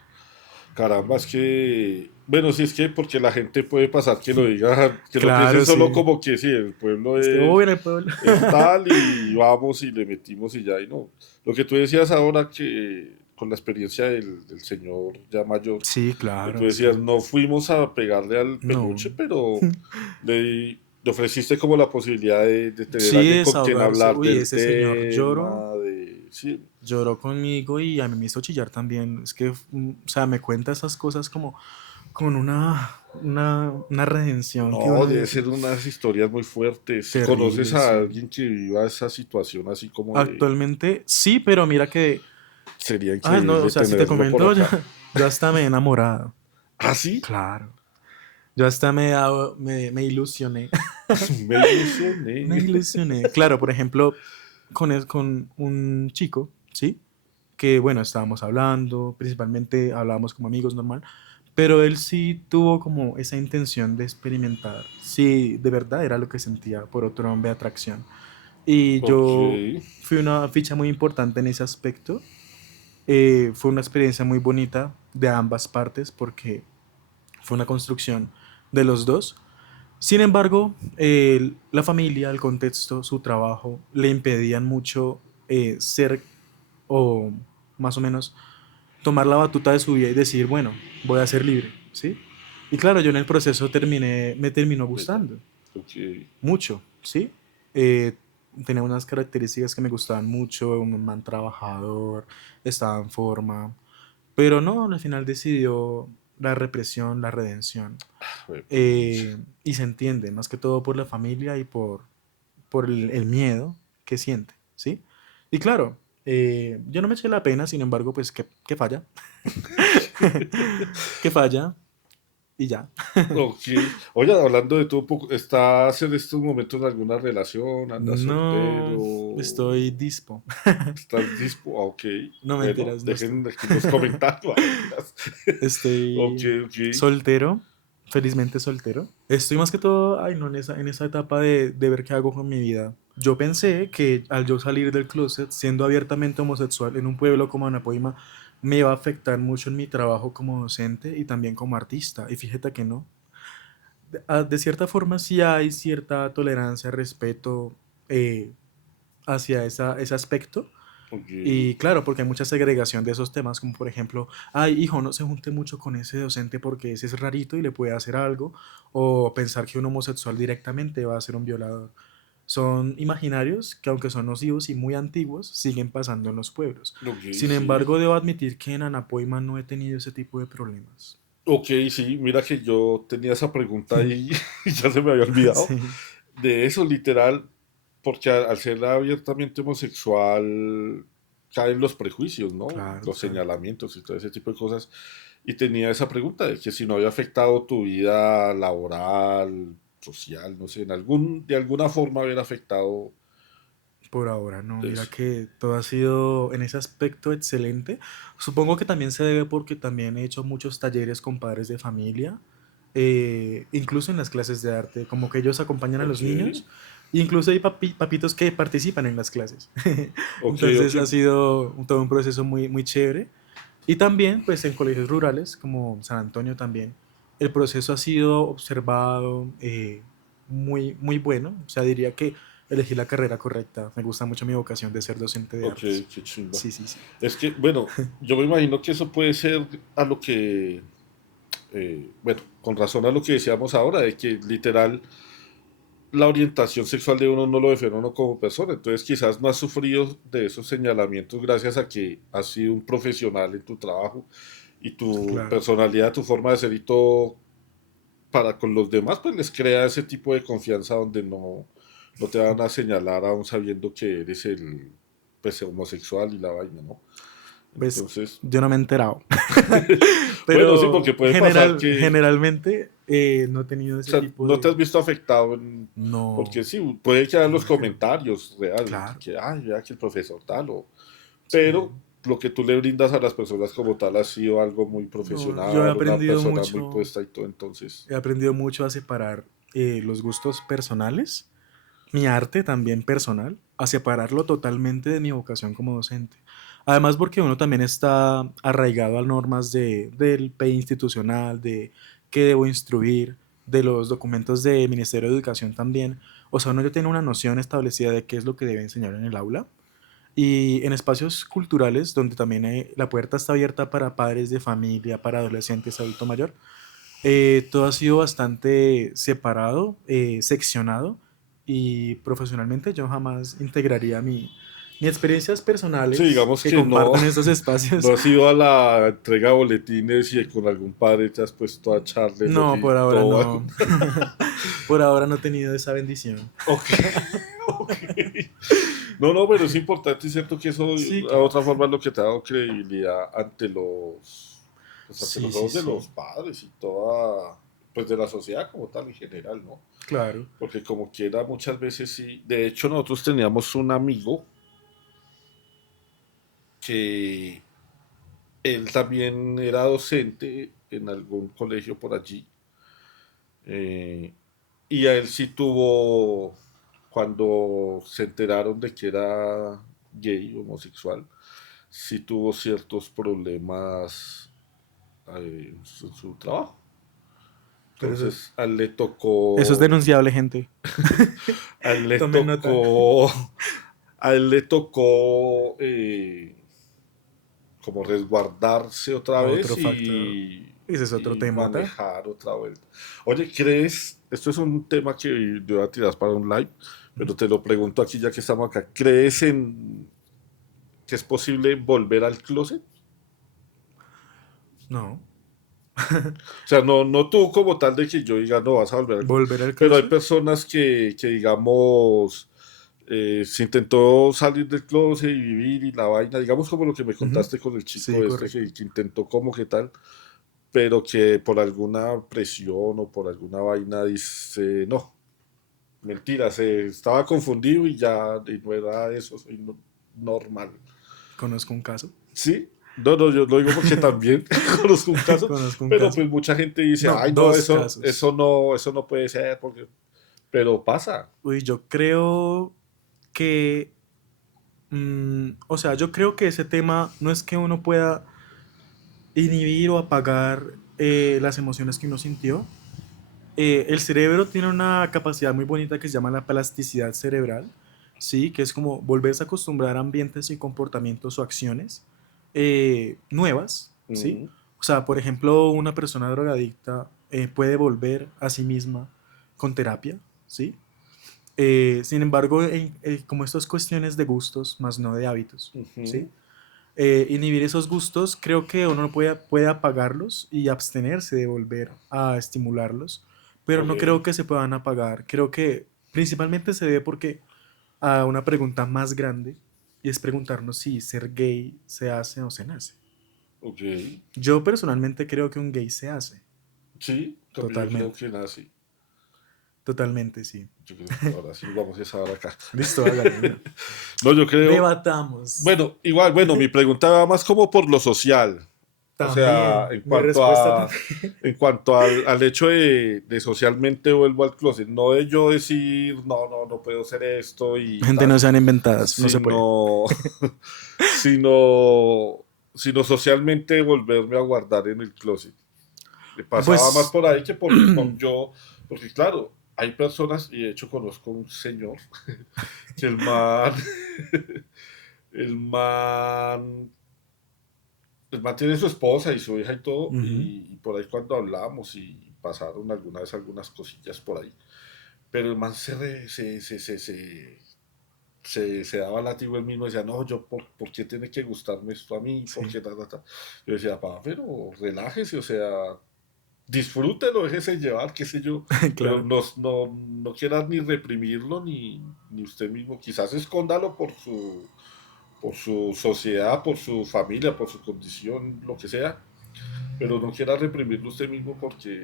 Caramba, es que, bueno, sí es que porque la gente puede pasar que lo diga, que lo piensen claro, solo sí. como que sí, el pueblo Es que, oh, en el pueblo. es tal y vamos y le metimos y ya, y no. Lo que tú decías ahora que con la experiencia del señor ya mayor, Sí, que tú claro, es decías, que no fuimos a pegarle al no. peluche, pero le ofreciste como la posibilidad de tener Sí, alguien con quien desahogarse. hablar Uy, del ese señor tema, de, sí, lloró conmigo y a mí me hizo chillar también. Es que, o sea, me cuenta esas cosas como con una redención que no, uno debe dice, ser unas historias muy fuertes. Si conoces terrible, a sí. alguien que viva esa situación así como de, Actualmente sí, pero mira que, sería no, o increíble sea, si te tenerlo por comento, acá. yo hasta me he enamorado. ¿Ah, sí? Claro. Yo hasta me ilusioné. Me Me ilusioné. ilusioné. Claro, por ejemplo, con un chico, ¿sí? Que bueno, estábamos hablando, principalmente hablábamos como amigos normal, pero él sí tuvo como esa intención de experimentar, sí, de verdad era lo que sentía por otro hombre, atracción. Y Ok, yo fui una ficha muy importante en ese aspecto. Fue una experiencia muy bonita de ambas partes porque fue una construcción de los dos. Sin embargo, la familia, el contexto, su trabajo le impedían mucho ser o más o menos tomar la batuta de su vida y decir, bueno, voy a ser libre, ¿sí? Y claro, yo en el proceso me terminó bella. gustando Ok, mucho, ¿sí? Eh, tenía unas características que me gustaban mucho, un man trabajador, estaba en forma, pero no, al final decidió la represión, la redención. pucha. Y se entiende, más que todo por la familia y por el miedo que siente, ¿sí? Y claro, yo no me eché la pena, sin embargo, pues que falla, que falla y ya. Ok. Oye, hablando de todo un poco, ¿estás en estos momentos en alguna relación? ¿Andas No, soltero? estoy dispo. ¿Estás dispuesto? Ok. No Bueno, mentiras, no estoy. dejen aquí los comentarios. Mentiras. Ok, Estoy ok. soltero, felizmente soltero. Estoy más que todo, ay, no, en esa etapa de ver qué hago con mi vida. Yo pensé que al yo salir del closet, siendo abiertamente homosexual en un pueblo como Anapoima, me iba a afectar mucho en mi trabajo como docente y también como artista. Y fíjate que no. De cierta forma sí hay cierta tolerancia, respeto eh, hacia ese aspecto. Ok. Y claro, porque hay mucha segregación de esos temas, como por ejemplo, ay, hijo, no se junte mucho con ese docente porque ese es rarito y le puede hacer algo, o pensar que un homosexual directamente va a ser un violador. Son imaginarios que, aunque son nocivos y muy antiguos, siguen pasando en los pueblos. Ok, Sin sí. embargo, debo admitir que en Anapoima no he tenido ese tipo de problemas. Ok, sí. Mira que yo tenía esa pregunta ahí y ya se me había olvidado. Sí. De eso, literal. porque al ser abiertamente homosexual caen los prejuicios, ¿no? Claro, Los claro. señalamientos y todo ese tipo de cosas. Y tenía esa pregunta de que si no había afectado tu vida laboral, social, no sé, de alguna forma haber afectado Por ahora no, mira eso. que todo ha sido en ese aspecto excelente. Supongo que también se debe porque también he hecho muchos talleres con padres de familia, incluso en las clases de arte, como que ellos acompañan a Ok, los niños, e incluso hay papitos que participan en las clases. ok, ok. Entonces ha sido todo un proceso muy, muy chévere. Y también, pues en colegios rurales, como San Antonio también, el proceso ha sido observado, muy, muy bueno. O sea, diría que elegí la carrera correcta. Me gusta mucho mi vocación de ser docente de Ok, artes. qué chimba. Sí, sí, sí. Es que, bueno, yo me imagino que eso puede ser a lo que, bueno, con razón a lo que decíamos ahora, de que literal la orientación sexual de uno no lo define a uno como persona. Entonces quizás no has sufrido de esos señalamientos gracias a que has sido un profesional en tu trabajo y tu Claro. personalidad, tu forma de ser y todo para con los demás, pues les crea ese tipo de confianza donde no te van a señalar aún sabiendo que eres el pues, homosexual y la vaina, ¿no? Pues Entonces, yo no me he enterado. bueno, sí, porque Pero puede pasar que, generalmente no he tenido o ese sea, tipo no te de... has visto afectado No, porque sí, puede quedar los mira que no. comentarios real, Claro, que, ay, vea que el profesor tal, pero sí. lo que tú le brindas a las personas como tal ha sido algo muy No, yo he profesional, una aprendido persona muy mucho, puesta y todo, entonces, he aprendido mucho a separar los gustos personales, mi arte también personal, a separarlo totalmente de mi vocación como docente. Además, porque uno también está arraigado a normas del PE institucional, de qué debo instruir, de los documentos del Ministerio de Educación también. O sea, uno ya tiene una noción establecida de qué es lo que debe enseñar en el aula. Y en espacios culturales, donde también la puerta está abierta para padres de familia, para adolescentes, adulto mayor, todo ha sido bastante separado, seccionado, y profesionalmente yo jamás integraría mis experiencias sí, personales digamos que que no, comparto en estos no espacios. has ido a la entrega de boletines y con algún padre te has puesto a echarle el No, por ahora ojito. no. Por ahora no he tenido esa bendición. Ok, ok. No, no, pero es importante y cierto que eso, Sí, de claro. otra forma, es lo que te ha dado credibilidad pues, ante Sí, los sí, ojos de sí. los padres y toda, pues de la sociedad como tal en general, ¿no? Claro. Porque como quiera, muchas veces sí. De hecho, nosotros teníamos un amigo que él también era docente en algún colegio por allí. eh, y a él sí tuvo, cuando se enteraron de que era gay, homosexual, sí tuvo ciertos problemas en su trabajo. Pero Entonces, a él le eso es tocó, denunciable, gente. a él le Tomen nota. tocó, a él le tocó como resguardarse otra Otro vez factor. Ese es otro y temota. manejar otra vuelta. Oye, ¿crees? Esto es un tema que yo voy a tirar para un live, pero te lo pregunto aquí ya que estamos acá. ¿Crees en que es posible volver al closet? No. O sea, no tú como tal de que yo diga, no vas a volver al closet, Volver al pero hay closet. personas que digamos, se intentó salir del closet y vivir y la vaina, digamos como lo que me Ujú. contaste con el chico Sí, este correcto. que intentó como que tal, pero que por alguna presión o por alguna vaina dice, no, mentira, se estaba confundido y ya y no era eso, soy normal. Conozco un caso. ¿Sí? No, no, yo lo digo porque también conozco un caso, Conozco un pero caso. pues mucha gente dice, No, ay no, dos casos. eso no puede ser, porque... pero pasa. Uy, yo creo que, o sea, yo creo que ese tema no es que uno pueda inhibir o apagar las emociones que uno sintió. El cerebro tiene una capacidad muy bonita que se llama la plasticidad cerebral, ¿sí? Que es como volverse a acostumbrar a ambientes y comportamientos o acciones nuevas, ¿sí? Mm, O sea, por ejemplo, una persona drogadicta puede volver a sí misma con terapia, ¿sí? Sin embargo, como estas cuestiones de gustos, más no de hábitos, ¿sí? ujú, Inhibir esos gustos, creo que uno puede apagarlos y abstenerse de volver a estimularlos, pero ok, no creo que se puedan apagar. Creo que principalmente se debe porque a una pregunta más grande y es preguntarnos si ser gay se hace o se nace. Ok. Yo personalmente creo que un gay se hace, Sí, también yo creo totalmente, que nace. totalmente, sí. Yo creo que ahora sí vamos a esa acá. Listo, hágale, mira. No, yo creo. Debatamos. Bueno, igual, bueno, mi pregunta va más como por lo social. O sea, También, mi respuesta también. en cuanto al hecho de socialmente vuelvo al closet, no de yo decir, no puedo hacer esto y Gente, no tal, sean inventadas, no se puede. sino, sino, sino socialmente volverme a guardar en el closet. Le pasaba más Pues, por ahí que por yo, porque claro, hay personas, y de hecho conozco un señor, que el man el man tiene su esposa y su hija y todo, ujú, y por ahí cuando hablamos y pasaron alguna vez algunas cosillas por ahí, pero el man se daba látigo él mismo, decía, no, ¿por qué tiene que gustarme esto a mí? ¿Por sí, qué ta? Yo decía, pa, pero relájese, o sea, disfrútelo, déjese llevar, qué sé yo, pero claro. no quiera ni reprimirlo, ni usted mismo, quizás escóndalo por su sociedad, por su familia, por su condición, lo que sea, pero no quiera reprimirlo usted mismo porque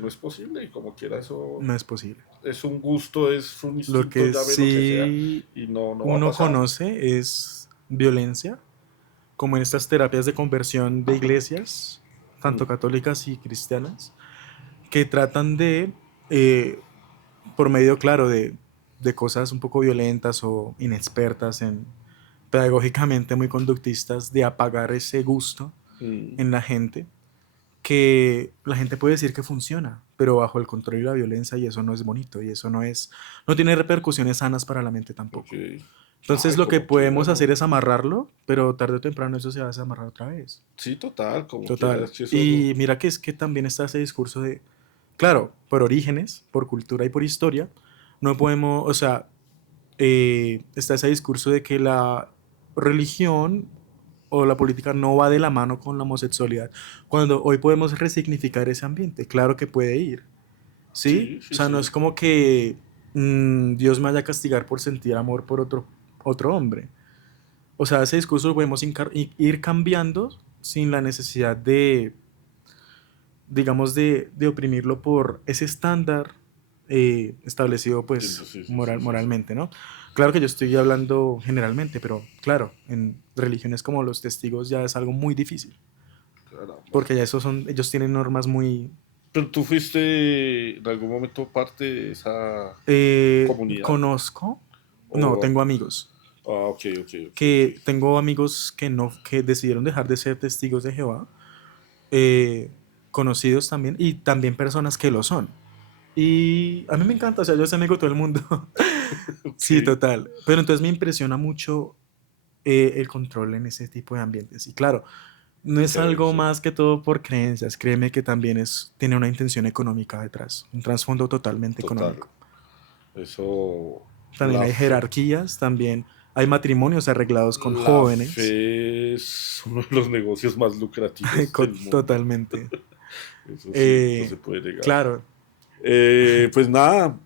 no es posible y como quiera eso No es posible. es un gusto, es un Lo instinto, que llame lo que sea, sí y no va a uno pasar. conoce es violencia, como en estas terapias de conversión de iglesias, Mm, tanto católicas y cristianas, que tratan de, eh, por medio, claro, de cosas un poco violentas o inexpertas en pedagógicamente muy conductistas, de apagar ese gusto mm, en la gente, que la gente puede decir que funciona, pero bajo el control y la violencia, y eso no es bonito, y eso no tiene repercusiones sanas para la mente ok. tampoco. No, Entonces y lo que como quiera, podemos hacer no. es amarrarlo, pero tarde o temprano eso se va a desamarrar otra vez. Sí, total, como quiera, Total. es que eso Y mira que es que también está ese discurso de, claro, por orígenes, por cultura y por historia, no podemos, o sea, está ese discurso de que la religión o la política no va de la mano con la homosexualidad, cuando hoy podemos resignificar ese ambiente, claro que puede ir, ¿sí? sí, O sí, sea, no es sí, como que Dios me vaya a castigar por sentir amor por otro hombre. O sea, ese discurso lo podemos ir cambiando sin la necesidad de, digamos, de oprimirlo por ese estándar establecido, entiendo, pues, sí, sí, sí, sí, sí. moralmente, ¿no? Claro que yo estoy hablando generalmente, pero claro, en religiones como los testigos ya es algo muy difícil, Caramba. porque ya ellos tienen normas muy... Pero tú fuiste en algún momento parte de esa comunidad, conozco, no, o, tengo amigos, ok, ok, ok, ok. tengo amigos que no, que decidieron dejar de ser testigos de Jehová, eh, conocidos también, y también personas que lo son. Y a mí me encanta, o sea, yo soy amigo de todo el mundo. Ok, Sí, total. Pero entonces me impresiona mucho el control en ese tipo de ambientes. Y claro, no es chévere, algo chévere. más que todo por creencias. Créeme que también tiene una intención económica detrás, un trasfondo totalmente Total. económico. Eso, También hay jerarquías, también hay matrimonios arreglados con la jóvenes. fe es uno de los negocios más lucrativos del mundo. Totalmente. Eso sí, no se Eh, puede negar. claro, Pues nada,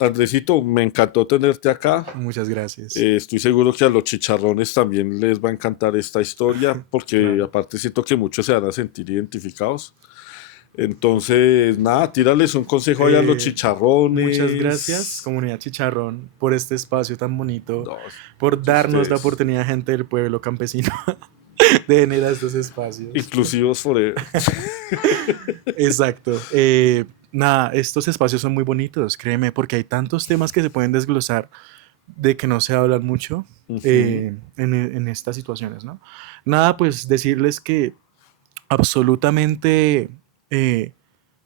Andresito, me encantó tenerte acá. muchas gracias. Estoy seguro que a los chicharrones también les va a encantar esta historia, porque Claro. aparte siento que muchos se van a sentir identificados. Entonces, nada, tírales un consejo ahí a los Muchas gracias, chicharrones. comunidad Chicharrón, por este espacio tan bonito, No, por darnos la ustedes, oportunidad, gente del pueblo campesino, de generar estos espacios. inclusivos forever. Exacto. Nada, estos espacios son muy bonitos, créeme, porque hay tantos temas que se pueden desglosar de que no se hablan mucho Ujú. en estas situaciones, ¿no? Nada, pues decirles que absolutamente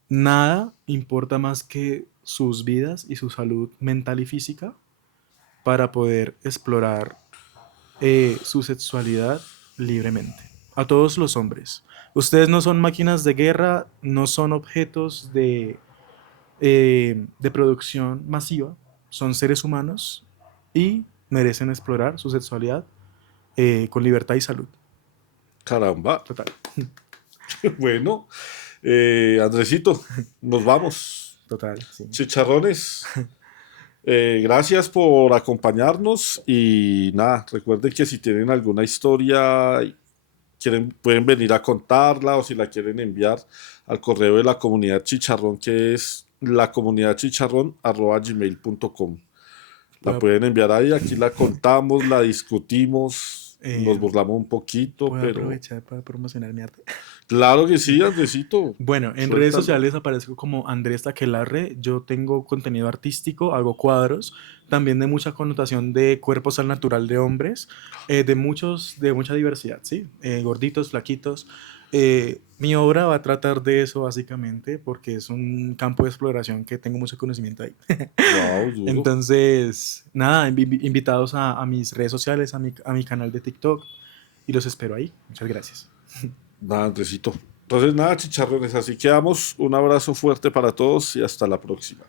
nada importa más que sus vidas y su salud mental y física para poder explorar su sexualidad libremente. A todos los hombres. Ustedes no son máquinas de guerra, no son objetos de producción masiva, son seres humanos y merecen explorar su sexualidad con libertad y salud. Caramba. Total, Bueno, Andresito, nos vamos. total, sí. Chicharrones, Gracias por acompañarnos y nada, recuerden que si tienen alguna historia, pueden venir a contarla o si la quieren enviar al correo de la comunidad Chicharrón que es lacomunidadchicharrón@gmail.com. La Puedo, pueden enviar ahí, aquí la contamos, la discutimos, nos eh, burlamos un poquito, puedo pero aprovechar para promocionar mi arte. claro que sí, Andresito, Bueno, en redes suéltalo. sociales aparezco como Andrés Taquelarre. Yo tengo contenido artístico, hago cuadros, también de mucha connotación de cuerpos al natural de hombres, de mucha diversidad, ¿sí? Gorditos, flaquitos. Mi obra va a tratar de eso básicamente, porque es un campo de exploración que tengo mucho conocimiento ahí. Wow, duro. Entonces, nada, invitados a mis redes sociales, a mi canal de TikTok, y los espero ahí. Muchas gracias. Nada, Andresito. Entonces, nada, chicharrones, así quedamos. Un abrazo fuerte para todos y hasta la próxima.